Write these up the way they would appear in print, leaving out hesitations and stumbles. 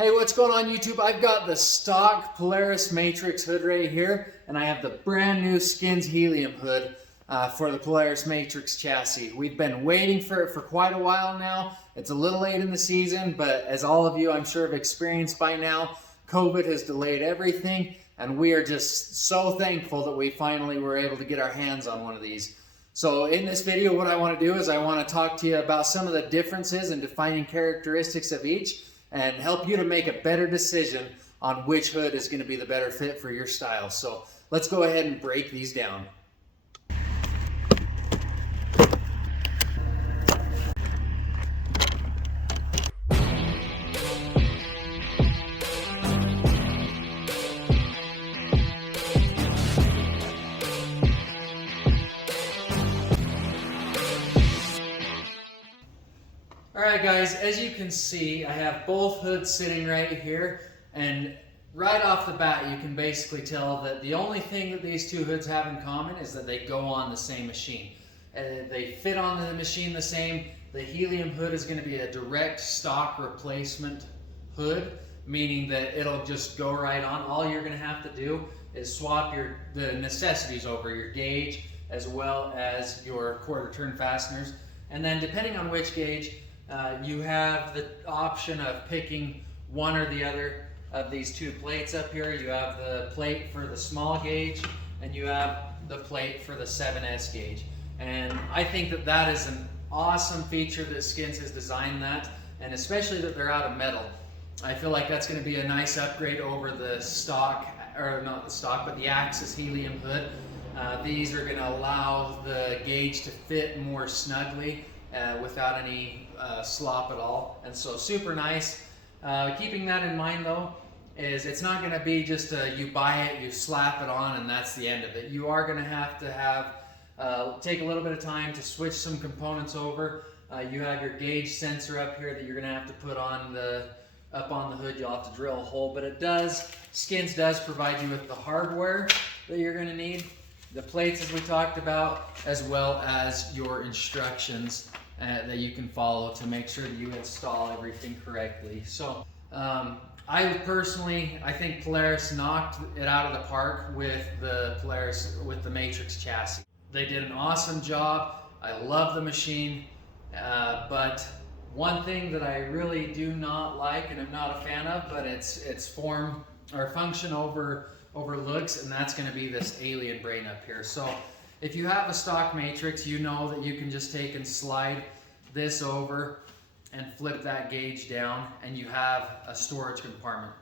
Hey, what's going on YouTube? I've got the stock Polaris Matryx hood right here, and I have the brand new Skinz Helium hood for the Polaris Matryx chassis. We've been waiting for it for quite a while now. It's a little late in the season, but as all of you I'm sure have experienced by now, COVID has delayed everything, and we are just so thankful that we finally were able to get our hands on one of these. So in this video, what I want to do is I want to talk to you about some of the differences and defining characteristics of each, and help you to make a better decision on which hood is going to be the better fit for your style. So let's go ahead and break these down. Alright guys, as you can see, I have both hoods sitting right here, and right off the bat you can basically tell that the only thing that these two hoods have in common is that they go on the same machine. They fit on the machine the same. The Helium hood is going to be a direct stock replacement hood, meaning that it'll just go right on. All you're going to have to do is swap the necessities over, your gauge as well as your quarter turn fasteners, and then depending on which gauge, you have the option of picking one or the other of these two plates up here. You have the plate for the small gauge, and you have the plate for the 7S gauge. And I think that that is an awesome feature that Skinz has designed that, and especially that they're out of metal. I feel like that's going to be a nice upgrade over the stock, or not the stock, but the Axis Helium hood. These are going to allow the gauge to fit more snugly without any slop at all, and so super nice. Keeping that in mind though, is it's not going to be just you buy it, you slap it on, and that's the end of it. You are going to have take a little bit of time to switch some components over. You have your gauge sensor up here that you're going to have to put on up on the hood. You'll have to drill a hole, but Skinz does provide you with the hardware that you're going to need, the plates as we talked about, as well as your instructions that you can follow to make sure that you install everything correctly. So I think Polaris knocked it out of the park with the Matryx chassis. They did an awesome job. I love the machine, but one thing that I really do not like and I'm not a fan of, but it's form or function over looks, and that's going to be this alien brain up here. So if you have a stock Matryx, you know that you can just take and slide this over and flip that gauge down, and you have a storage compartment.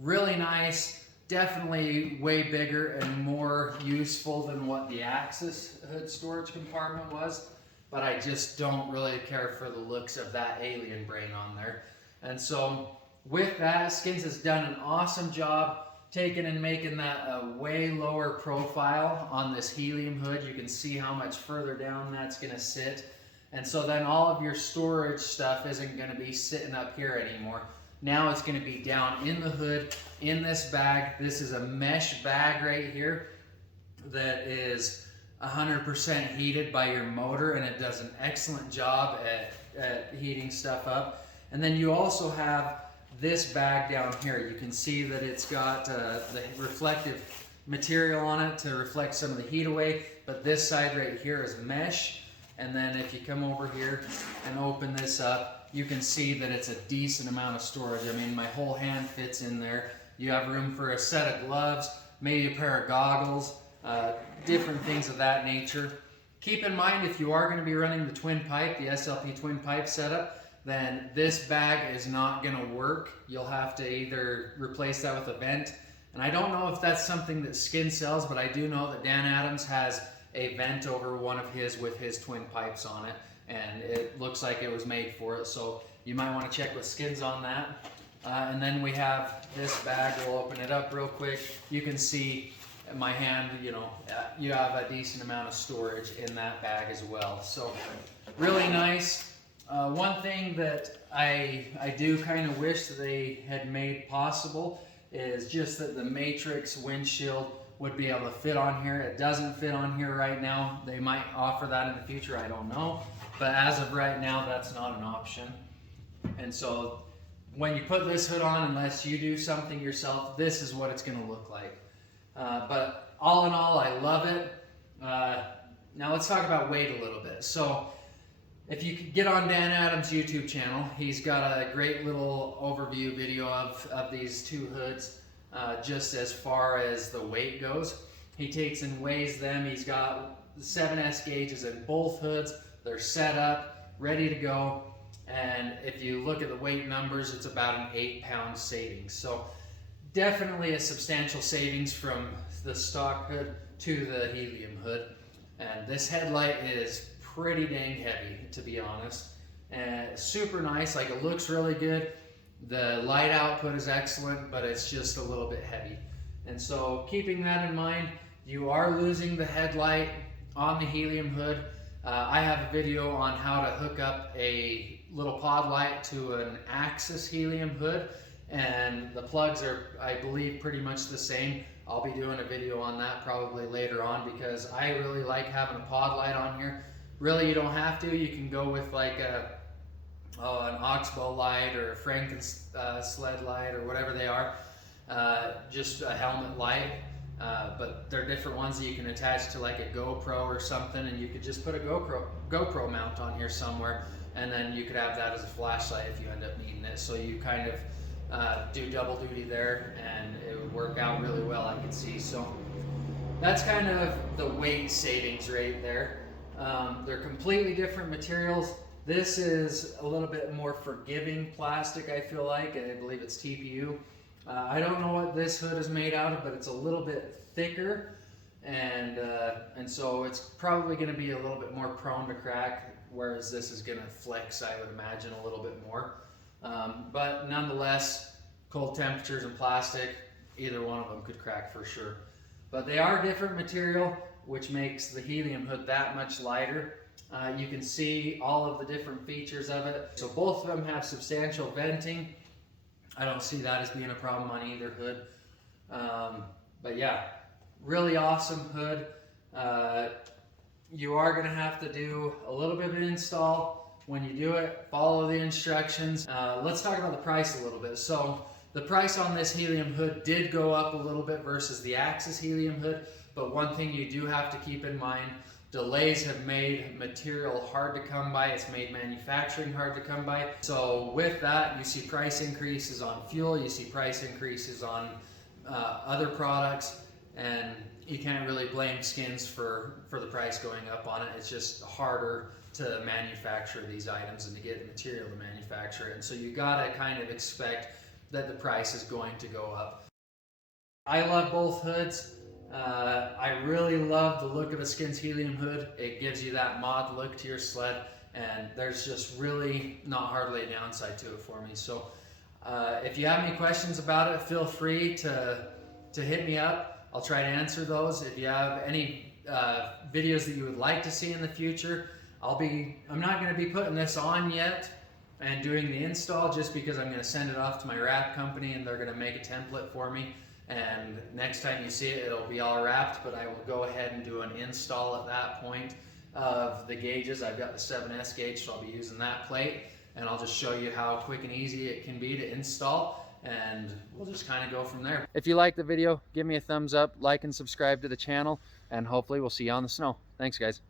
Really nice, definitely way bigger and more useful than what the Axis hood storage compartment was, but I just don't really care for the looks of that alien brain on there. And so with that, Skinz has done an awesome job taking and making that a way lower profile on this Helium hood. You can see how much further down that's going to sit. And so then all of your storage stuff isn't going to be sitting up here anymore. Now it's going to be down in the hood, in this bag. This is a mesh bag right here that is 100% heated by your motor, and it does an excellent job at heating stuff up. And then you also have this bag down here. You can see that it's got the reflective material on it to reflect some of the heat away, but this side right here is mesh. And then if you come over here and open this up, you can see that it's a decent amount of storage. I mean, my whole hand fits in there. You have room for a set of gloves, maybe a pair of goggles, different things of that nature. Keep in mind, if you are going to be running the twin pipe, the SLP twin pipe setup, then this bag is not going to work. You'll have to either replace that with a vent. And I don't know if that's something that Skinz sells, but I do know that Dan Adams has a vent over one of his with his twin pipes on it, and it looks like it was made for it. So you might want to check with Skinz on that. And then we have this bag. We'll open it up real quick. You can see my hand, you have a decent amount of storage in that bag as well. So really nice. One thing that I do kind of wish that they had made possible is just that the Matryx windshield would be able to fit on here. It doesn't fit on here right now. They might offer that in the future, I don't know. But as of right now, that's not an option. And so when you put this hood on, unless you do something yourself, this is what it's going to look like. But all in all, I love it. Now let's talk about weight a little bit. So if you could get on Dan Adams' YouTube channel, he's got a great little overview video of these two hoods, just as far as the weight goes. He takes and weighs them. He's got 7S gauges in both hoods. They're set up, ready to go. And if you look at the weight numbers, it's about an 8-pound savings. So definitely a substantial savings from the stock hood to the Helium hood. And this headlight is pretty dang heavy, to be honest. And super nice, like it looks really good. The light output is excellent, but it's just a little bit heavy. And so keeping that in mind, you are losing the headlight on the Helium hood. I have a video on how to hook up a little pod light to an Axis Helium hood, and the plugs are, I believe, pretty much the same. I'll be doing a video on that probably later on, because I really like having a pod light on here. Really, you don't have to. You can go with like an oxbow light or a Franken sled light or whatever they are, just a helmet light. But they're different ones that you can attach to like a GoPro or something, and you could just put a GoPro mount on here somewhere, and then you could have that as a flashlight if you end up needing it. So you kind of do double duty there, and it would work out really well, I can see. So that's kind of the weight savings right there. They're completely different materials. This is a little bit more forgiving plastic, I feel like. I believe it's TPU. I don't know what this hood is made out of, but it's a little bit thicker, and so it's probably going to be a little bit more prone to crack, whereas this is going to flex, I would imagine, a little bit more. But nonetheless, cold temperatures and plastic, either one of them could crack for sure. But they are different material, which makes the Helium hood that much lighter. You can see all of the different features of it. So both of them have substantial venting. I don't see that as being a problem on either hood. But yeah, really awesome hood. You are going to have to do a little bit of an install. When you do it, follow the instructions. Let's talk about the price a little bit. So the price on this Helium hood did go up a little bit versus the Axis Helium hood. But one thing you do have to keep in mind, delays have made material hard to come by. It's made manufacturing hard to come by. So with that, you see price increases on fuel, you see price increases on other products, and you can't really blame Skinz for the price going up on it. It's just harder to manufacture these items and to get the material to manufacture it. And so you gotta kind of expect that the price is going to go up. I love both hoods. I really love the look of the Skinz Helium hood. It gives you that mod look to your sled, and there's just really not hardly a downside to it for me. So if you have any questions about it, feel free to hit me up. I'll try to answer those. If you have any videos that you would like to see in the future, I'm not going to be putting this on yet and doing the install, just because I'm going to send it off to my wrap company and they're going to make a template for me. And next time you see it, it'll be all wrapped, but I will go ahead and do an install at that point of the gauges. I've got the 7S gauge, so I'll be using that plate, and I'll just show you how quick and easy it can be to install, and we'll just kind of go from there. If you like the video, give me a thumbs up, like and subscribe to the channel, and hopefully we'll see you on the snow. Thanks, guys.